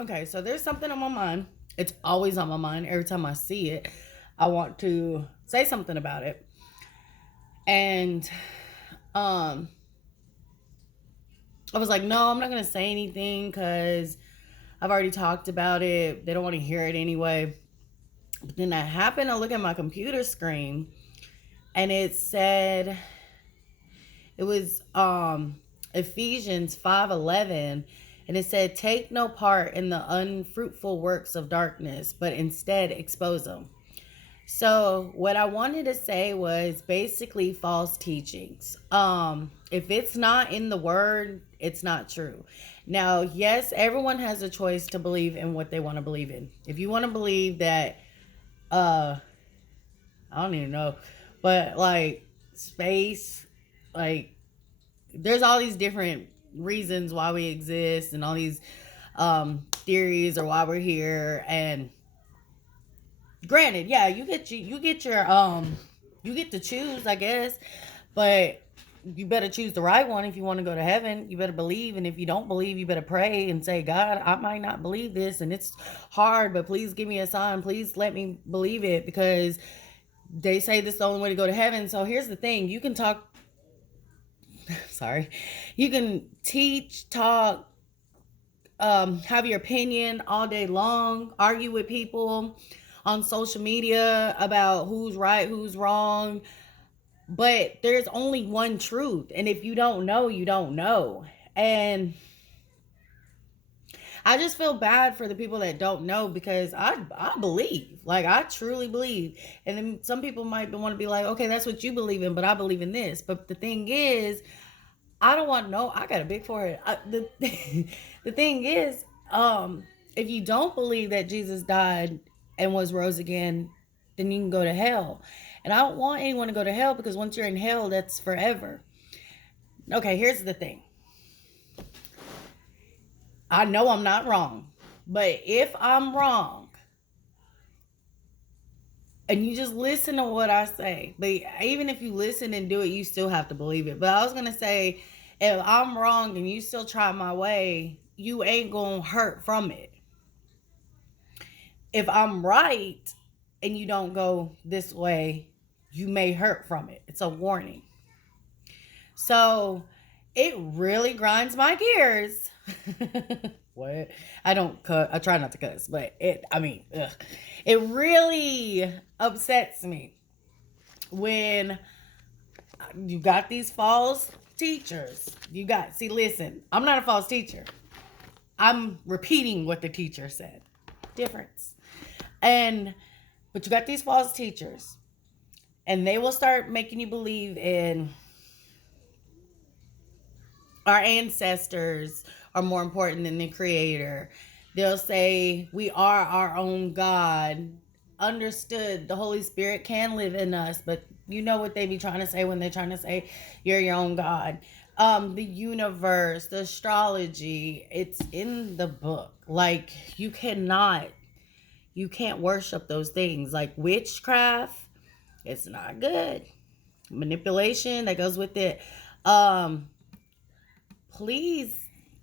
Okay, so there's something on my mind. It's always on my mind. Every time I see it, I want to say something about it. And um I was like, no, I'm not going to say anything cuz I've already talked about it. They don't want to hear it anyway. But then I happened to look at my computer screen and it said it was Ephesians 5:11, and it said, "Take no part in the unfruitful works of darkness, but instead expose them." So what I wanted to say was basically false teachings. If it's not in the word, it's not true. Now, yes, everyone has a choice to believe in what they want to believe in. If you want to believe that, uh, I don't even know, but like space, like there's all these different reasons why we exist and all these theories or why we're here. And granted, yeah, you get to choose, I guess, but you better choose the right one if you want to go to heaven. You better believe, and if you don't believe, you better pray and say, God, I might not believe this, and it's hard, but please give me a sign. Please let me believe it, because they say this is the only way to go to heaven. So here's the thing: you can talk. Sorry, you can teach, talk, have your opinion all day long, argue with people on social media about who's right, who's wrong, but there's only one truth. And if you don't know, you don't know. And I just feel bad for the people that don't know, because I believe, like I truly believe. And then some people might want to be like, okay, that's what you believe in, but I believe in this. But the thing is, I don't want no. I got a big forehead. The thing is, if you don't believe that Jesus died and was rose again, then you can go to hell. And I don't want anyone to go to hell, because once you're in hell, that's forever. Okay, here's the thing. I know I'm not wrong, but if I'm wrong, and you just listen to what I say, but even if you listen and do it, you still have to believe it. But I was gonna say, if I'm wrong and you still try my way, you ain't gonna hurt from it. If I'm right and you don't go this way, you may hurt from it. It's a warning. So it really grinds my gears. What? I don't cut. I try not to cuss, but ugh. It really upsets me when you got these false teachers. See, listen, I'm not a false teacher. I'm repeating what the teacher said. Difference. And, but you got these false teachers, and they will start making you believe in our ancestors are more important than the creator. They'll say we are our own God. Understood, the Holy Spirit can live in us, but you know what they be trying to say when they're trying to say you're your own God. The universe, the astrology, it's in the book. Like you can't worship those things. Like witchcraft, it's not good. Manipulation that goes with it. Um, please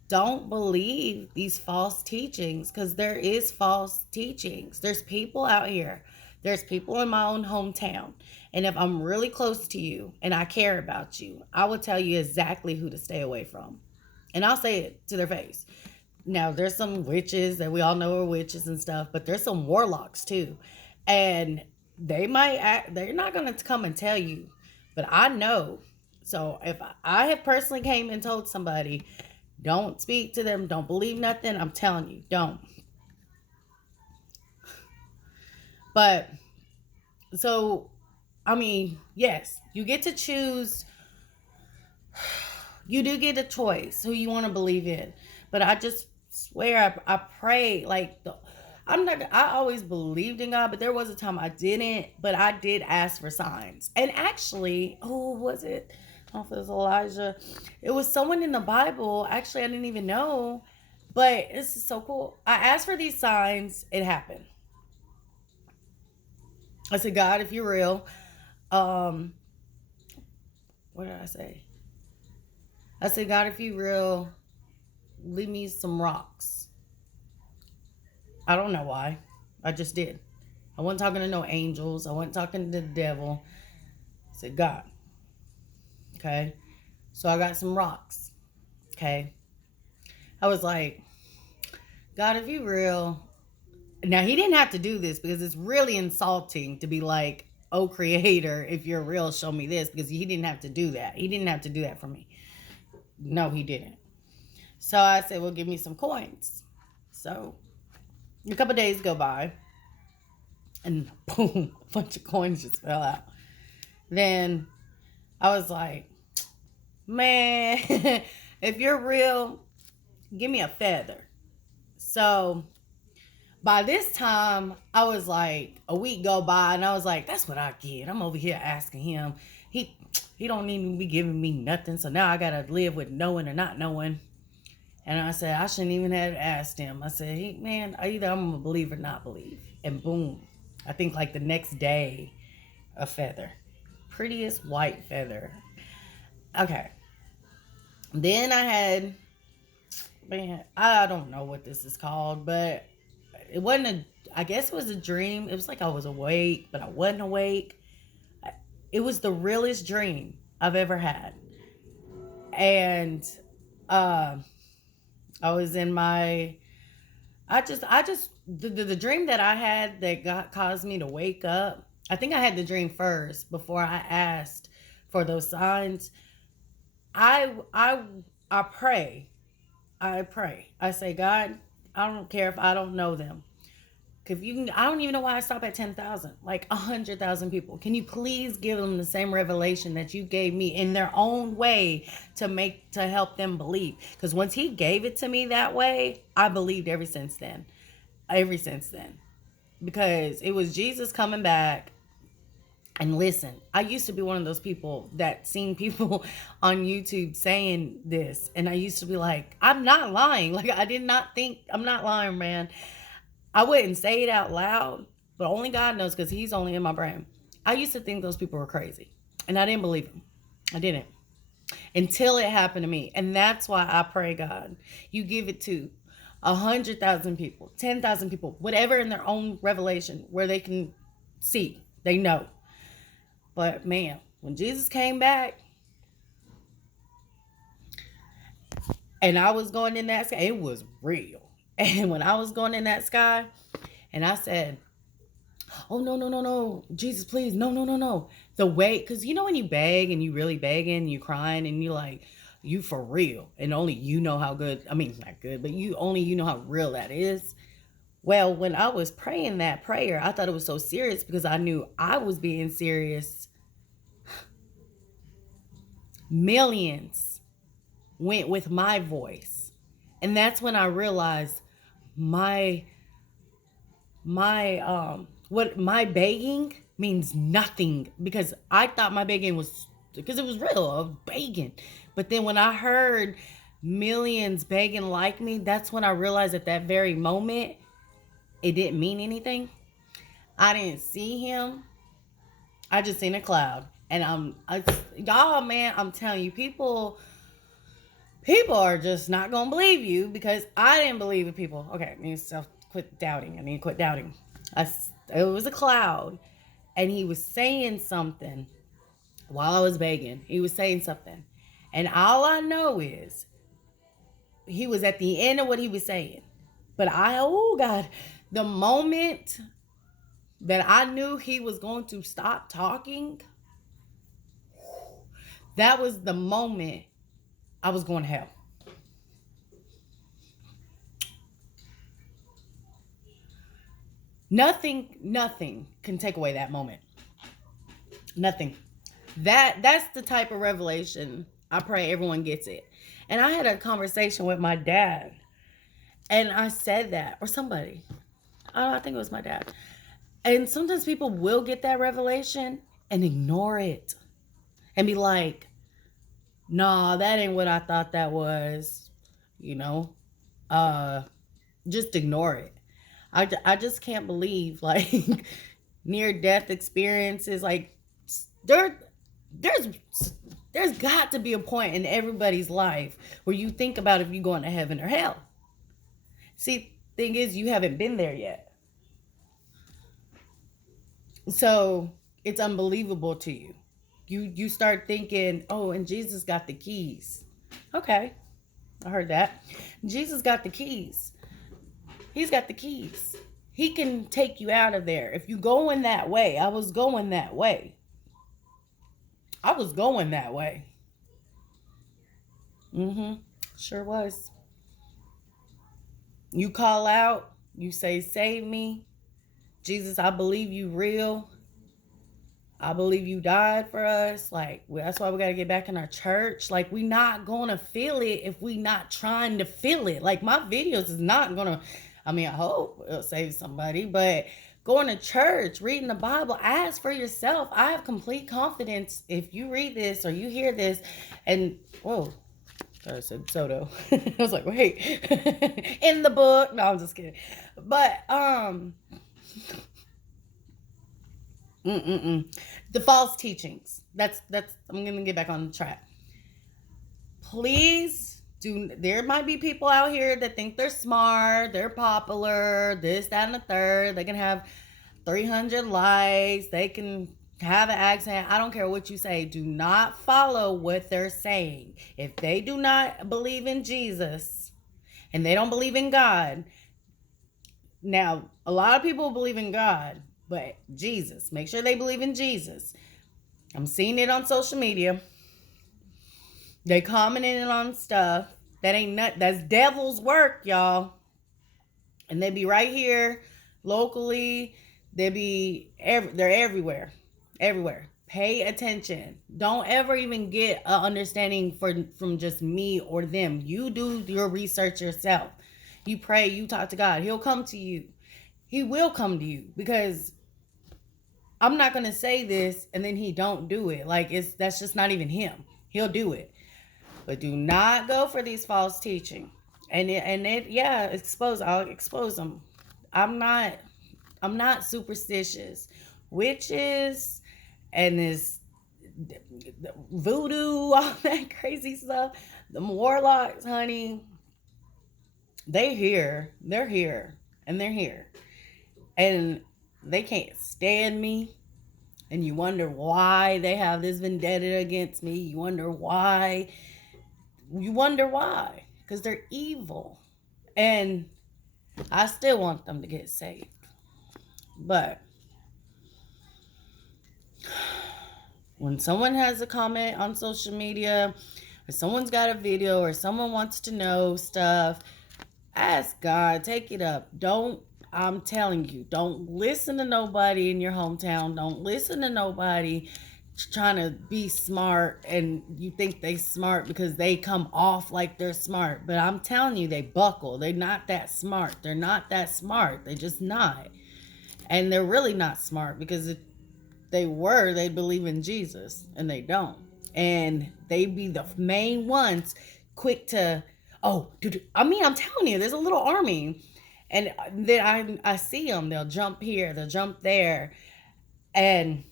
don't believe these false teachings, because there is false teachings. There's people out here. There's people in my own hometown. And if I'm really close to you and I care about you, I will tell you exactly who to stay away from. And I'll say it to their face. Now, there's some witches that we all know are witches and stuff, but there's some warlocks too. And they're not going to come and tell you, but I know. So if I have personally came and told somebody, don't speak to them, don't believe nothing, I'm telling you, don't. But so, yes, you get to choose. You do get a choice who you want to believe in. But I just swear, I pray, like, I always believed in God, but there was a time I didn't, but I did ask for signs. And actually, who was it? I don't know if it was Elijah. It was someone in the Bible. Actually, I didn't even know. But this is so cool. I asked for these signs, it happened. I said, God, if you're real, um, what did I say? I said, God, if you're real, leave me some rocks. I don't know why. I just did. I wasn't talking to no angels. I wasn't talking to the devil. I said, God. Okay. So I got some rocks. Okay. I was like, God, if you real. Now, he didn't have to do this because it's really insulting to be like, oh, creator, if you're real, show me this, because he didn't have to do that. He didn't have to do that for me. No, he didn't. So I said, well, give me some coins. So a couple days go by and boom, a bunch of coins just fell out. Then I was like, man, if you're real, give me a feather. So by this time, I was like, a week go by, and I was like, that's what I get. I'm over here asking him. He don't even be giving me nothing, so now I gotta live with knowing or not knowing. And I said, I shouldn't even have asked him. I said, hey, man, either I'm gonna believe or not believe. And boom, I think like the next day, a feather. Prettiest white feather. Okay. Then I had, man, I don't know what this is called, but it wasn't I guess it was a dream. It was like I was awake, but I wasn't awake. It was the realest dream I've ever had. And uh, I was in my, the dream that I had that caused me to wake up. I think I had the dream first before I asked for those signs. I, I, I pray. I pray. I say, God, I don't care if I don't know them. If you can, I don't even know why I stop at 10,000, like 100,000 people. Can you please give them the same revelation that you gave me in their own way to help them believe? Because once he gave it to me that way, I believed ever since then. Because it was Jesus coming back. And listen, I used to be one of those people that seen people on YouTube saying this. And I used to be like, I'm not lying. Like, I did not think, I'm not lying, man. I wouldn't say it out loud, but only God knows because he's only in my brain. I used to think those people were crazy. And I didn't believe them. I didn't. Until it happened to me. And that's why I pray, God, you give it to 100,000 people, 10,000 people, whatever in their own revelation where they can see, they know. But man, when Jesus came back and I was going in that sky, it was real. And when I was going in that sky and I said, oh, no, Jesus, please, no. The way, because you know when you beg and you really begging, you crying and you like, you for real. And only you know how good, I mean, not good, but you know how real that is. Well, when I was praying that prayer, I thought it was so serious because I knew I was being serious. Millions went with my voice. And that's when I realized my begging means nothing, because I thought my begging was, because it was real, I was begging. But then when I heard millions begging like me, that's when I realized at that very moment it didn't mean anything. I didn't see him. I just seen a cloud. And y'all, man, I'm telling you, people are just not gonna believe you, because I didn't believe in people. Okay, I need to quit doubting. It was a cloud, and he was saying something while I was begging. He was saying something, and all I know is he was at the end of what he was saying. But oh God, the moment that I knew he was going to stop talking, that was the moment I was going to hell. Nothing can take away that moment. Nothing. That's the type of revelation I pray everyone gets it. And I had a conversation with my dad, and I said that, or somebody. I think it was my dad. And sometimes people will get that revelation and ignore it and be like, nah, that ain't what I thought that was. Just ignore it. I just can't believe, like, near death experiences. Like, there's got to be a point in everybody's life where you think about if you're going to heaven or hell. See, thing is, you haven't been there yet. So it's unbelievable to you. You start thinking, oh, and Jesus got the keys. Okay, I heard that. Jesus got the keys. He's got the keys. He can take you out of there. If you going that way, I was going that way. I was going that way. Mm-hmm. Sure was. You call out, you say, save me. Jesus, I believe you real. I believe you died for us. Like, that's why we got to get back in our church. Like, we not going to feel it if we not trying to feel it. Like, my videos is not going to, I mean, I hope it'll save somebody, but going to church, reading the Bible, ask for yourself. I have complete confidence if you read this or you hear this and, whoa, I said Soto. I was like, wait, in the book. No, I'm just kidding. But, the false teachings. That's I'm gonna get back on track. Please do. There might be people out here that think they're smart, they're popular, this, that, and the third. They can have 300 likes. They can have an accent. I don't care what you say. Do not follow what they're saying. If they do not believe in Jesus and they don't believe in God, now a lot of people believe in God, but Jesus, make sure they believe in Jesus. I'm seeing it on social media. They commenting on stuff that ain't that's devil's work, y'all. And they be right here locally. They're everywhere. Everywhere. Pay attention. Don't ever even get an understanding from just me or them. You do your research yourself. You pray, you talk to God. He'll come to you. He will come to you, because I'm not going to say this and then he don't do it. Like, that's just not even him. He'll do it. But do not go for these false teaching. I'll expose them. I'm not superstitious. Witches and this voodoo, all that crazy stuff. The warlocks, honey, they're here. And they're here. And they can't stand me. And you wonder why they have this vendetta against me. You wonder why. Because they're evil. And I still want them to get saved. But when someone has a comment on social media, or someone's got a video, or someone wants to know stuff, ask God, take it up. I'm telling you, don't listen to nobody in your hometown. Don't listen to nobody trying to be smart and you think they smart because they come off like they're smart. But I'm telling you, they buckle. They're not that smart. They're not that smart. They're just not. And they're really not smart, because if they were, they'd believe in Jesus, and they don't. And they be the main ones quick to, oh, dude, I'm telling you, there's a little army. And then I see them. They'll jump here, they'll jump there, and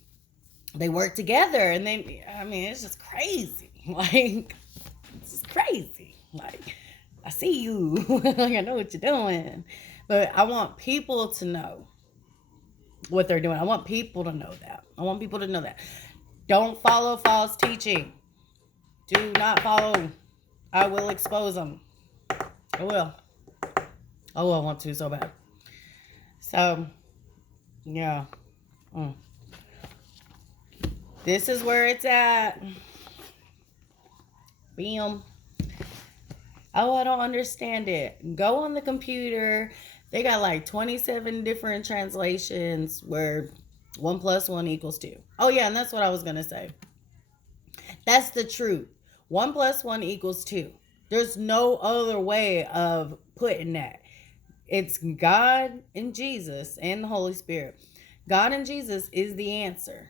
they work together. And it's just crazy. Like, it's just crazy. Like, I see you. Like, I know what you're doing. But I want people to know what they're doing. I want people to know that. Don't follow false teaching. Do not follow. I will expose them. I will. I want to so bad. So, yeah. This is where it's at. Bam. Oh, I don't understand it. Go on the computer. They got like 27 different translations where 1 + 1 = 2. Oh, yeah, and that's what I was going to say. That's the truth. 1 + 1 = 2. There's no other way of putting that. It's God and Jesus and the Holy Spirit. God and Jesus is the answer.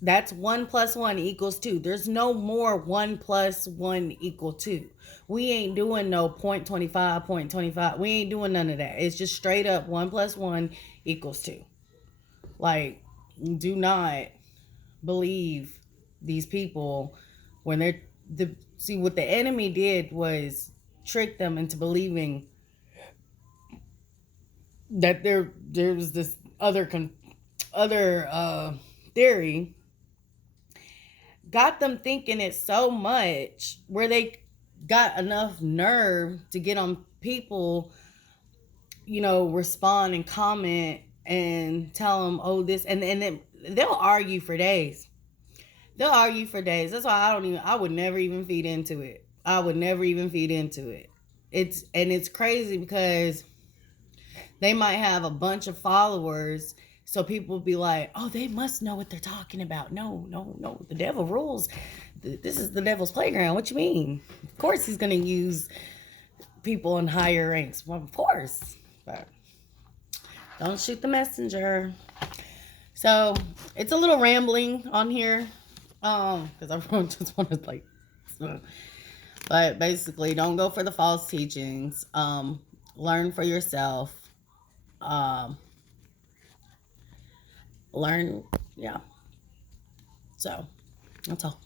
That's 1 + 1 = 2. There's no more 1 + 1 = 2. We ain't doing no 0.25, 0.25. We ain't doing none of that. It's just straight up 1 + 1 = 2. Like, do not believe these people when see what the enemy did was trick them into believing that there was this other theory, got them thinking it so much where they got enough nerve to get on people, respond and comment and tell them, oh, this, and then they'll argue for days. They'll argue for days. That's why I would never even feed into it. I would never even feed into it. It's crazy because they might have a bunch of followers. So people will be like, oh, they must know what they're talking about. No, no, no. The devil rules. This is the devil's playground. What you mean? Of course he's going to use people in higher ranks. Well, of course. But don't shoot the messenger. So it's a little rambling on here. Because I just want to but basically don't go for the false teachings. Learn for yourself. Learn, yeah. So that's all.